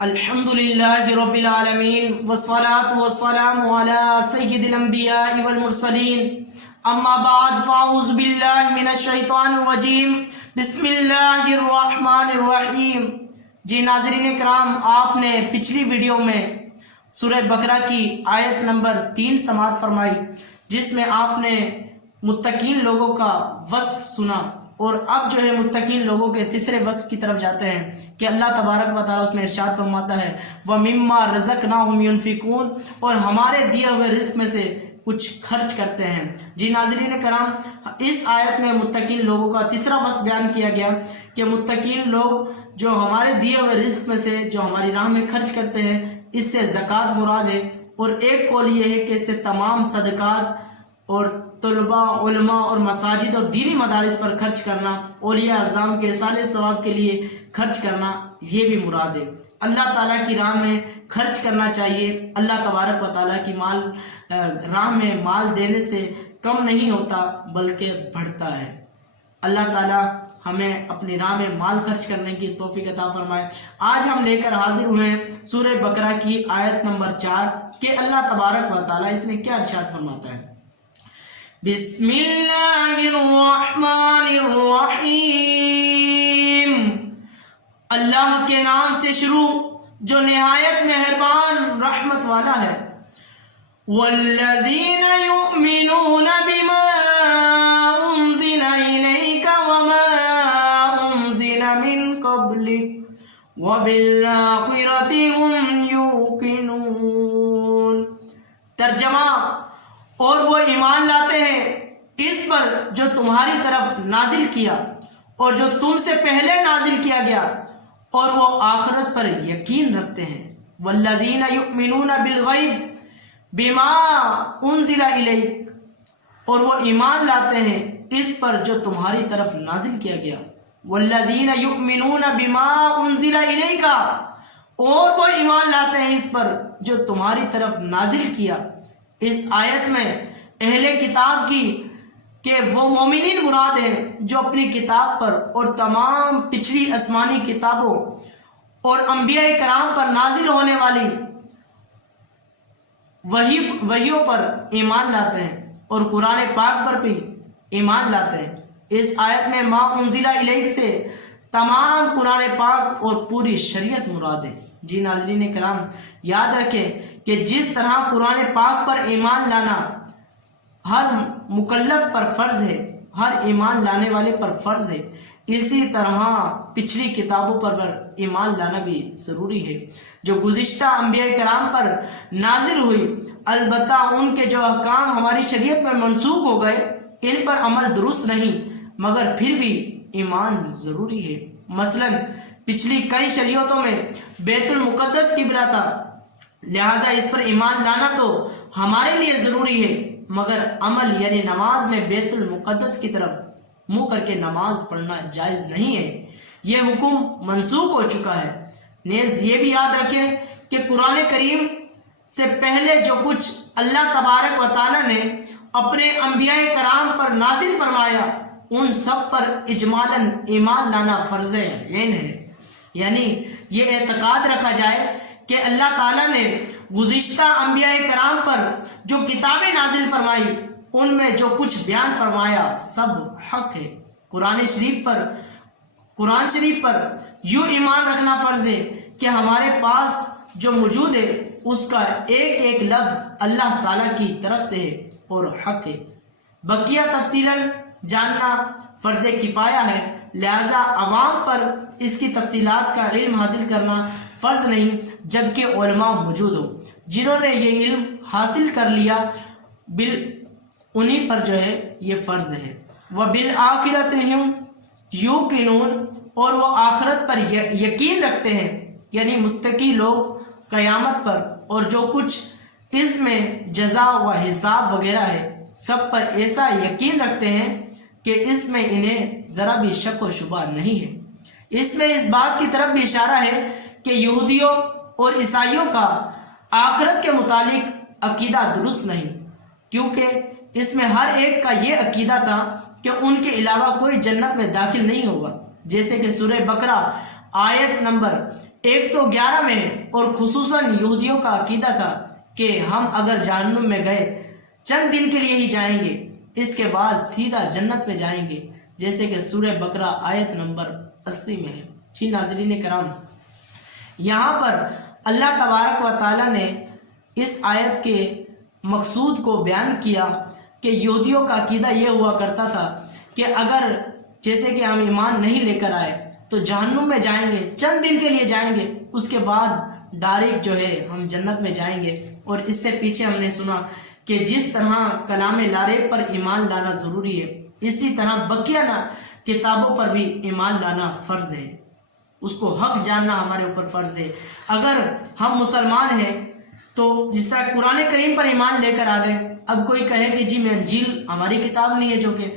الحمدللہ رب العالمین والصلاة والسلام علی سید الانبیاء والمرسلین اما بعد فاعوذ باللہ من الشیطان الرجیم بسم اللہ الرحمن الرحیم۔ جی ناظرین کرام، آپ نے پچھلی ویڈیو میں سورہ بقرہ کی آیت نمبر 3 سماعت فرمائی، جس میں آپ نے متقین لوگوں کا وصف سنا، اور اب جو ہے متقین لوگوں کے تیسرے وصف کی طرف جاتے ہیں کہ اللہ تبارک و تعالیٰ اس میں ارشاد فرماتا ہے وَمِمَّا رَزَقْنَاهُمْ يُنْفِقُونَ، اور ہمارے دیے ہوئے رزق میں سے کچھ خرچ کرتے ہیں۔ جی ناظرین کرام، اس آیت میں متقین لوگوں کا تیسرا وصف بیان کیا گیا کہ متقین لوگ جو ہمارے دیے ہوئے رزق میں سے جو ہماری راہ میں خرچ کرتے ہیں، اس سے زکوٰۃ مراد ہے، اور ایک قول یہ ہے کہ اس سے تمام صدقات اور طلباء، علماء اور مساجد اور دینی مدارس پر خرچ کرنا، اولیاء اعظام کے اصالِ ثواب کے لیے خرچ کرنا، یہ بھی مراد ہے۔ اللہ تعالیٰ کی راہ میں خرچ کرنا چاہیے۔ اللہ تبارک و تعالیٰ کی راہ میں مال دینے سے کم نہیں ہوتا بلکہ بڑھتا ہے۔ اللہ تعالیٰ ہمیں اپنی راہ میں مال خرچ کرنے کی توفیق عطا فرمائے۔ آج ہم لے کر حاضر ہوئے ہیں سورہ بقرہ کی آیت نمبر 4 کہ اللہ تبارک و تعالیٰ اس میں کیا ارشاد فرماتا ہے۔ بسم اللہ الرحمن الرحیم، اللہ کے نام سے شروع جو نہایت مہربان رحمت والا ہے۔ والذین یؤمنون بما انزل الیک وما انزل من قبلک وبالآخرۃ هم یوقنون۔ ترجمہ، اور وہ ایمان لاتے ہیں اس پر جو تمہاری طرف نازل کیا اور جو تم سے پہلے نازل کیا گیا، اور وہ آخرت پر یقین رکھتے ہیں۔ والذین یؤمنون بالغیب بما انزل الیک، اور وہ ایمان لاتے ہیں اس پر جو تمہاری طرف نازل کیا گیا۔ والذین یؤمنون بما انزل الیک، اور وہ ایمان لاتے ہیں اس پر جو تمہاری طرف نازل کیا۔ اس آیت میں اہل کتاب کی کہ وہ مومنین مراد ہیں جو اپنی کتاب پر اور تمام پچھلی آسمانی کتابوں اور انبیاء کرام پر نازل ہونے والی وحیوں پر ایمان لاتے ہیں اور قرآن پاک پر بھی ایمان لاتے ہیں۔ اس آیت میں ما انزل الیک سے تمام قرآن پاک اور پوری شریعت مراد ہے۔ جی ناظرین کرام، یاد رکھیں کہ جس طرح قرآن پاک پر ایمان لانا ہر مکلف پر فرض ہے، ہر ایمان لانے والے پر فرض ہے، اسی طرح پچھلی کتابوں پر ایمان لانا بھی ضروری ہے جو گزشتہ انبیاء کرام پر نازل ہوئی۔ البتہ ان کے جو احکام ہماری شریعت میں منسوخ ہو گئے، ان پر عمل درست نہیں، مگر پھر بھی ایمان ضروری ہے۔ مثلا پچھلی کئی شریعتوں میں بیت المقدس قبلہ تھا، لہٰذا اس پر ایمان لانا تو ہمارے لیے ضروری ہے، مگر عمل یعنی نماز میں بیت المقدس کی طرف منہ کر کے نماز پڑھنا جائز نہیں ہے، یہ حکم منسوخ ہو چکا ہے۔ نیز یہ بھی یاد رکھیں کہ قرآن کریم سے پہلے جو کچھ اللہ تبارک و تعالیٰ نے اپنے انبیاء کرام پر نازل فرمایا، ان سب پر اجمالاً ایمان لانا فرض عین ہے، یعنی یہ اعتقاد رکھا جائے کہ اللہ تعالیٰ نے گزشتہ انبیاء کرام پر جو کتابیں نازل فرمائی، ان میں جو کچھ بیان فرمایا سب حق ہے۔ قرآن شریف پر یوں ایمان رکھنا فرض ہے کہ ہمارے پاس جو موجود ہے اس کا ایک ایک لفظ اللہ تعالیٰ کی طرف سے ہے اور حق ہے۔ بقیہ تفصیلاً جاننا فرض کفایہ ہے، لہذا عوام پر اس کی تفصیلات کا علم حاصل کرنا فرض نہیں، جبکہ علماء موجود ہوں جنہوں نے یہ علم حاصل کر لیا، انہی پر جو ہے یہ فرض ہے۔ وَبِالْآخِرَةِ هُمْ يُوقِنُونَ، اور وہ آخرت پر یقین رکھتے ہیں، یعنی متقی لوگ قیامت پر اور جو کچھ اس میں جزا و حساب وغیرہ ہے سب پر ایسا یقین رکھتے ہیں کہ اس میں انہیں ذرا بھی شک و شبہ نہیں ہے۔ اس میں اس بات کی طرف بھی اشارہ ہے کہ یہودیوں اور عیسائیوں کا آخرت کے متعلق عقیدہ درست نہیں، کیونکہ اس میں ہر ایک کا یہ عقیدہ تھا کہ ان کے علاوہ کوئی جنت میں داخل نہیں ہوگا، جیسے کہ سورہ بقرہ آیت نمبر 111 میں، اور خصوصاً یہودیوں کا عقیدہ تھا کہ ہم اگر جہنم میں گئے چند دن کے لیے ہی جائیں گے، اس کے بعد سیدھا جنت میں جائیں گے، جیسے کہ سورہ بقرہ آیت نمبر 80 میں ہے۔ جی ناظرین کرام، یہاں پر اللہ تبارک و تعالیٰ نے اس آیت کے مقصود کو بیان کیا کہ یہودیوں کا عقیدہ یہ ہوا کرتا تھا کہ اگر جیسے کہ ہم ایمان نہیں لے کر آئے تو جہنم میں جائیں گے، چند دن کے لیے جائیں گے، اس کے بعد ڈائریکٹ جو ہے ہم جنت میں جائیں گے۔ اور اس سے پیچھے ہم نے سنا کہ جس طرح کلام لاریب پر ایمان لانا ضروری ہے، اسی طرح بقیہ کتابوں پر بھی ایمان لانا فرض ہے، اس کو حق جاننا ہمارے اوپر فرض ہے۔ اگر ہم مسلمان ہیں تو جس طرح قرآن کریم پر ایمان لے کر آ گئے، اب کوئی کہے کہ جی میں انجیل ہماری کتاب نہیں ہے جو کہ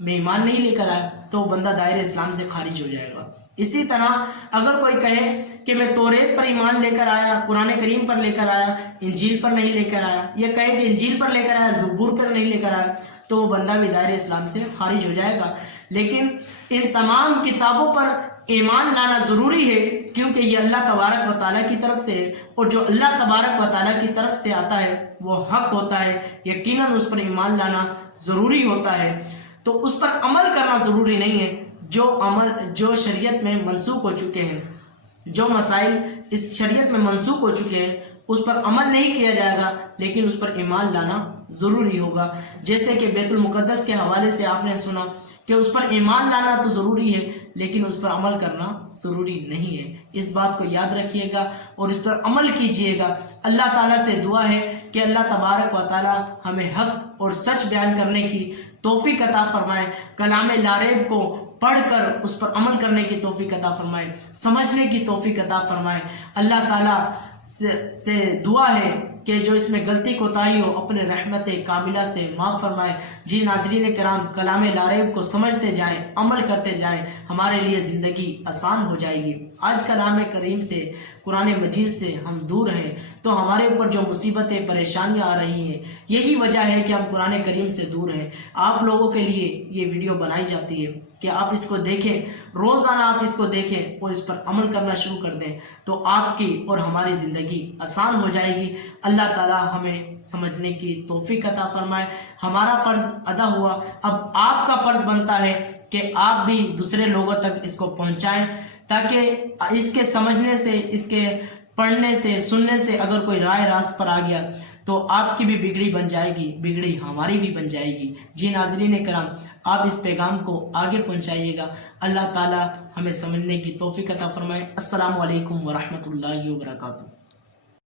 میں ایمان نہیں لے کر آیا، تو بندہ دائرہ اسلام سے خارج ہو جائے گا۔ اسی طرح اگر کوئی کہے کہ میں توریت پر ایمان لے کر آیا، قرآن کریم پر لے کر آیا، انجیل پر نہیں لے کر آیا، یا کہے کہ انجیل پر لے کر آیا زبور پر نہیں لے کر آیا، تو وہ بندہ بھی دائرہ اسلام سے خارج ہو جائے گا۔ لیکن ان تمام کتابوں پر ایمان لانا ضروری ہے، کیونکہ یہ اللہ تبارک و تعالیٰ کی طرف سے ہے، اور جو اللہ تبارک و تعالیٰ کی طرف سے آتا ہے وہ حق ہوتا ہے، یقیناً اس پر ایمان لانا ضروری ہوتا ہے، تو اس پر عمل کرنا ضروری نہیں ہے۔ جو شریعت میں منسوخ ہو چکے ہیں، جو مسائل اس شریعت میں منسوخ ہو چکے ہیں، اس پر عمل نہیں کیا جائے گا، لیکن اس پر ایمان لانا ضروری ہوگا۔ جیسے کہ بیت المقدس کے حوالے سے آپ نے سنا کہ اس پر ایمان لانا تو ضروری ہے، لیکن اس پر عمل کرنا ضروری نہیں ہے۔ اس بات کو یاد رکھیے گا اور اس پر عمل کیجیے گا۔ اللہ تعالیٰ سے دعا ہے کہ اللہ تبارک و تعالیٰ ہمیں حق اور سچ بیان کرنے کی توفیق عطا فرمائے، کلام لاریب کو پڑھ کر اس پر عمل کرنے کی توفیق عطا فرمائے، سمجھنے کی توفیق عطا فرمائے۔ اللہ تعالیٰ سے دعا ہے کہ جو اس میں غلطی کوتاہی ہو اپنے رحمت کاملہ سے معاف فرمائے۔ جی ناظرین کرام، کلام لاریب کو سمجھتے جائیں، عمل کرتے جائیں، ہمارے لیے زندگی آسان ہو جائے گی۔ آج کلام کریم سے، قرآن مجید سے ہم دور ہیں تو ہمارے اوپر جو مصیبتیں پریشانیاں آ رہی ہیں، یہی وجہ ہے کہ ہم قرآن کریم سے دور ہیں۔ آپ لوگوں کے لیے یہ ویڈیو بنائی جاتی ہے کہ آپ اس کو دیکھیں، روزانہ آپ اس کو دیکھیں اور اس پر عمل کرنا شروع کر دیں، تو آپ کی اور ہماری زندگی آسان ہو جائے گی۔ اللہ تعالیٰ ہمیں سمجھنے کی توفیق عطا فرمائے۔ ہمارا فرض ادا ہوا، اب آپ کا فرض بنتا ہے کہ آپ بھی دوسرے لوگوں تک اس کو پہنچائیں، تاکہ اس کے سمجھنے سے، اس کے پڑھنے سے، سننے سے اگر کوئی رائے راست پر آ گیا تو آپ کی بھی بگڑی بن جائے گی، بگڑی ہماری بھی بن جائے گی۔ جی ناظرین کرام، آپ اس پیغام کو آگے پہنچائیے گا۔ اللہ تعالیٰ ہمیں سمجھنے کی توفیق عطا فرمائے۔ السلام علیکم ورحمۃ اللہ وبرکاتہ۔